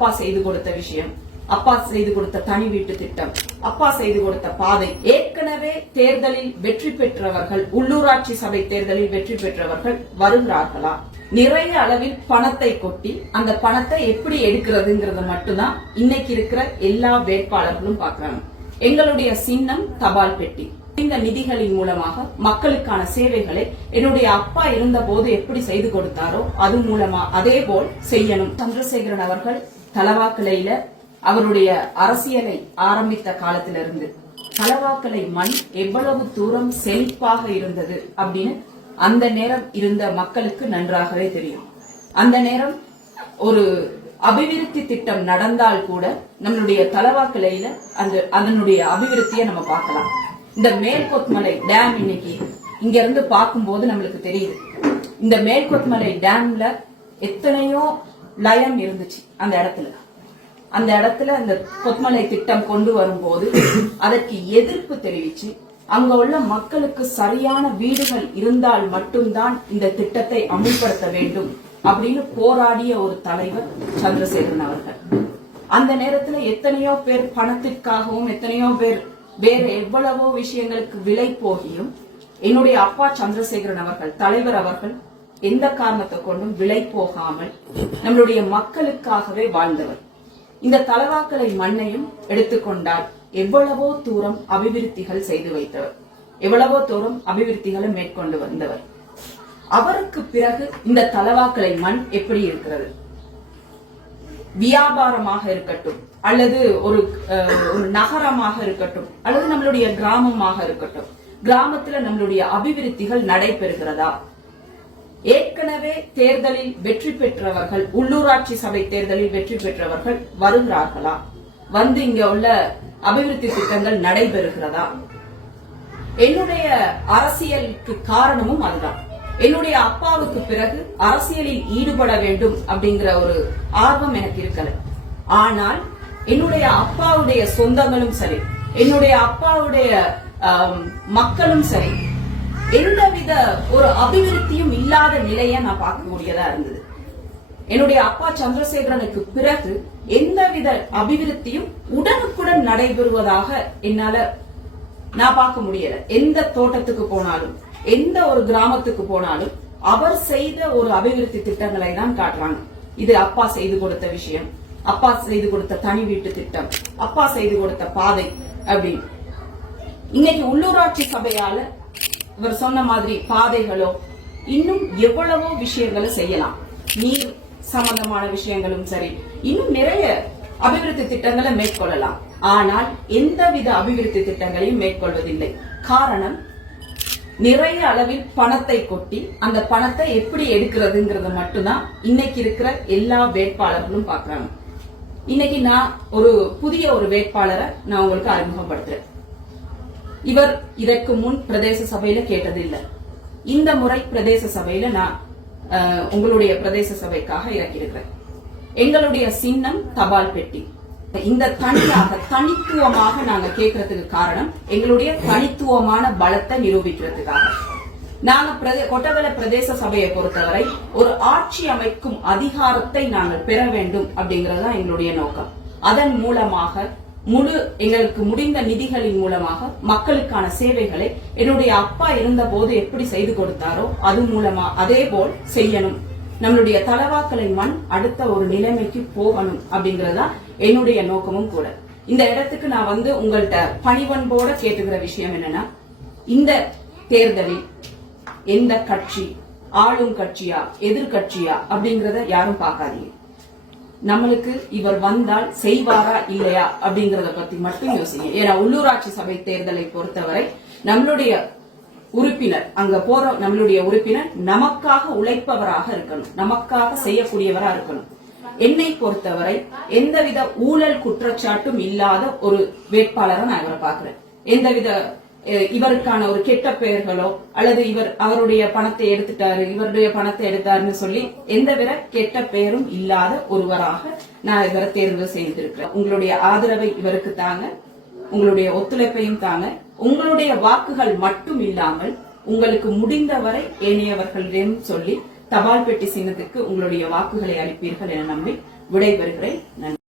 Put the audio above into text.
அப்பா செய்து கொடுத்த விஷயம் அப்பா செய்து கொடுத்த தனி வீட்டு திட்டம் அப்பா செய்து கொடுத்த பாதை. ஏற்கனவே தேர்தலில் வெற்றி பெற்றவர்கள் உள்ளூராட்சி சபை தேர்தலில் வெற்றி பெற்றவர்கள் வருகிறார்களா? நிறைய அளவில் பணத்தை கொட்டி அந்த பணத்தை எப்படி எடுக்கிறதுங்கிறது மட்டும்தான் இன்னைக்கு இருக்கிற எல்லா வேட்பாளர்களும் பாக்குறாங்க எங்களுடைய சின்னம் தபால் பெட்டி. இந்த நிதிகளின் மூலமாக மக்களுக்கான சேவைகளை என்னுடைய அப்பா இருந்த போது எப்படி செய்து கொடுத்தாரோ அது மூலமா அதே போல் செய்யணும். சந்திரசேகரன் அவர்கள் தலவாக்கலையில அவருடைய அரசியலை ஆரம்பித்த காலத்திலிருந்து. தலவாக்கலை மண் எவ்வளவு தூரம் செழிப்பாக இருந்தது அப்படின்னு அந்த நேரம் இருந்த மக்களுக்கு நன்றாகவே தெரியும். அந்த நேரம் ஒரு அபிவிருத்தி திட்டம் நடந்தால் கூட நம்மளுடைய தலவாக்கலையில அந்த அதனுடைய அபிவிருத்தியை நம்ம பார்க்கலாம். இந்த மேல்கொத்மலை டேம் இன்னைக்கு இங்க இருந்து பார்க்கும்போது நம்மளுக்கு தெரியுது. இந்த மேல்கொத்மலை டேம்ல எத்தனையோ லயம் இருந்துச்சு அந்த இடத்துல. அந்த இடத்துல அந்த கொத்மலை திட்டம் கொண்டு வரும்போது அதற்கு எதிர்ப்பு தெரிவிச்சு அங்க உள்ள மக்களுக்கு சரியான வீடுகள் இருந்தால் மட்டும்தான் இந்த திட்டத்தை அமுல்படுத்த வேண்டும் அப்படின்னு போராடிய ஒரு தலைவர் சந்திரசேகரன் அவர்கள். அந்த நேரத்துல எத்தனையோ பேர் பணத்திற்காகவும் எத்தனையோ பேர் வேற எவ்வளவோ விஷயங்களுக்கு விலை போகியும் என்னுடைய அப்பா சந்திரசேகரன் அவர்கள் தலைவர் அவர்கள் எந்த காரணத்தை கொண்டும் விலை போகாமல் நம்மளுடைய மக்களுக்காகவே வாழ்ந்தவர். இந்த தலவாக்கலை மண்ணையும் எடுத்துக்கொண்டால் எவ்வளவோ தூரம் அபிவிருத்திகள் செய்து வைத்தவர். எவ்வளவோ தூரம் அபிவிருத்திகளை மேற்கொண்டு வந்தவர். அவருக்கு பிறகு இந்த தலவாக்கலை மண் எப்படி இருக்கிறது? வியாபாரமாக இருக்கட்டும் அல்லது ஒரு அஹ், ஒரு நகரமாக இருக்கட்டும் அல்லது நம்மளுடைய கிராமமாக இருக்கட்டும் கிராமத்துல நம்மளுடைய அபிவிருத்திகள் நடைபெறுகிறதா? ஏற்கனவே தேர்தலில் வெற்றி பெற்றவர்கள் உள்ளூராட்சி சபை தேர்தலில் வெற்றி பெற்றவர்கள் வருகிறார்களா? வந்து இங்க உள்ள அபிவிருத்தி திட்டங்கள் நடைபெறுகிறதா? என்னுடைய அரசியலுக்கு காரணமும் அதுதான். என்னுடைய அப்பாவுக்கு பிறகு அரசியலில் ஈடுபட வேண்டும் அப்படிங்கிற ஒரு ஆர்வம் எனக்கு இருக்கல. ஆனால் என்னுடைய அப்பாவுடைய சொந்தங்களும் சரி என்னுடைய அப்பாவுடைய மக்களும் சரி எந்தவித ஒரு அபிவிருத்தியும் இல்லாத நிலையை நான் பார்க்கக்கூடியதா இருந்தது. என்னுடைய அப்பா சந்திரசேகரனுக்கு பிறகு எந்தவித அபிவிருத்தியும் உடனுக்குடன் நடைபெறுவதாக என்னால நான் பார்க்க முடியல. எந்த தோட்டத்துக்கு போனாலும் எந்த ஒரு கிராமத்துக்கு போனாலும் அவர் செய்த ஒரு அபிவிருத்தி திட்டங்களை தான் காட்டுறாங்க. இது அப்பா செய்து கொடுத்த விஷயம். அப்பா செய்து கொடுத்த தனி வீட்டு திட்டம். அப்பா செய்து கொடுத்த பாதை அப்படின்னு. இன்னைக்கு உள்ளூராட்சி சபையால இவர் சொன்ன மாதிரி பாதைகளோ இன்னும் எவ்வளவோ விஷயங்களை செய்யலாம். நீர் சம்பந்தமான விஷயங்களும் சரி இன்னும் நிறைய அபிவிருத்தி திட்டங்களை மேற்கொள்ளலாம். ஆனால் எந்தவித அபிவிருத்தி திட்டங்களையும் மேற்கொள்வதில்லை. காரணம் நிறைய அளவில் பணத்தை கொட்டி அந்த பணத்தை எப்படி எடுக்கிறதுங்கிறத மட்டும்தான் இன்னைக்கு இருக்கிற எல்லா வேட்பாளர்களும் பார்க்கறாங்க. இன்னைக்கு நான் ஒரு புதிய ஒரு வேட்பாளரை நான் உங்களுக்கு அறிமுகப்படுத்துறேன். இவர் இதற்கு முன் பிரதேச சபையில கேட்டதில்லை. இந்த முறை பிரதேச சபையில நான் உங்களுடைய பிரதேச சபைக்காக இறக்கியிருக்கிறேன். எங்களுடைய சின்னம் தபால் பெட்டி. இந்த தனியாக தனித்துவமாக நாங்க கேட்கறதுக்கு காரணம் எங்களுடைய தனித்துவமான பலத்தை நிரூபிக்கிறதுக்காக. நாங்க கொட்டவல பிரதேச சபையை பொறுத்தவரை ஒரு ஆட்சி அமைக்கும் அதிகாரத்தை நாங்கள் பெற வேண்டும் அப்படிங்கறதுதான் எங்களுடைய நோக்கம். அதன் மூலமாக முழு எங்களுக்கு முடிந்த நிதிகளின் மூலமாக மக்களுக்கான சேவைகளை என்னுடைய அப்பா இருந்த போது எப்படி செய்து கொடுத்தாரோ அது மூலமா அதே போல் செய்யணும். நம்மளுடைய தலவாக்கலை மண் அடுத்த ஒரு நிலைமைக்கு போகணும் அப்படிங்கறதா என்னுடைய நோக்கமும் கூட. இந்த இடத்துக்கு நான் வந்து உங்கள்ட்ட பணிவன்போட கேட்டுக்கிற விஷயம் என்னன்னா இந்த தேர்தலில் எந்த கட்சி ஆளும் கட்சியா எதிர்கட்சியா அப்படிங்கறத யாரும் பார்க்காதீங்க. நம்மளுக்கு இவர் வந்தால் செய்வாரா இல்லையா அப்படிங்கறத பத்தி மட்டும் யோசிங்க. ஏன்னா உள்ளூராட்சி சபை தேர்தலை பொறுத்தவரை நம்மளுடைய உறுப்பினர் அங்க போற நம்மளுடைய உறுப்பினர் நமக்காக உழைப்பவராக இருக்கணும். நமக்காக செய்யக்கூடியவரா இருக்கணும். என்னை பொறுத்தவரை எந்தவித ஊழல் குற்றச்சாட்டும் இல்லாத ஒரு வேட்பாளரை நான் இவரை பாக்குறேன் எந்தவித இவருக்கான ஒரு கெட்ட பெயர்களோ அல்லது இவர் அவருடைய பணத்தை எடுத்துட்டாரு இவருடைய பணத்தை எடுத்தாருன்னு சொல்லி எந்தவித கெட்ட பெயரும் இல்லாத ஒருவராக நான் இவரை தேர்வு செய்திருக்கிறேன். உங்களுடைய ஆதரவை இவருக்கு தாங்க உங்களுடைய ஒத்துழைப்பையும் தாங்க உங்களுடைய வாக்குகள் மட்டும் இல்லாமல் உங்களுக்கு முடிந்தவரை ஏனையவர்களிடம் சொல்லி தபால் பெட்டி சின்னத்துக்கு உங்களுடைய வாக்குகளை அளிப்பீர்கள் என நம்பி விடைபெறுகிறேன். நன்றி.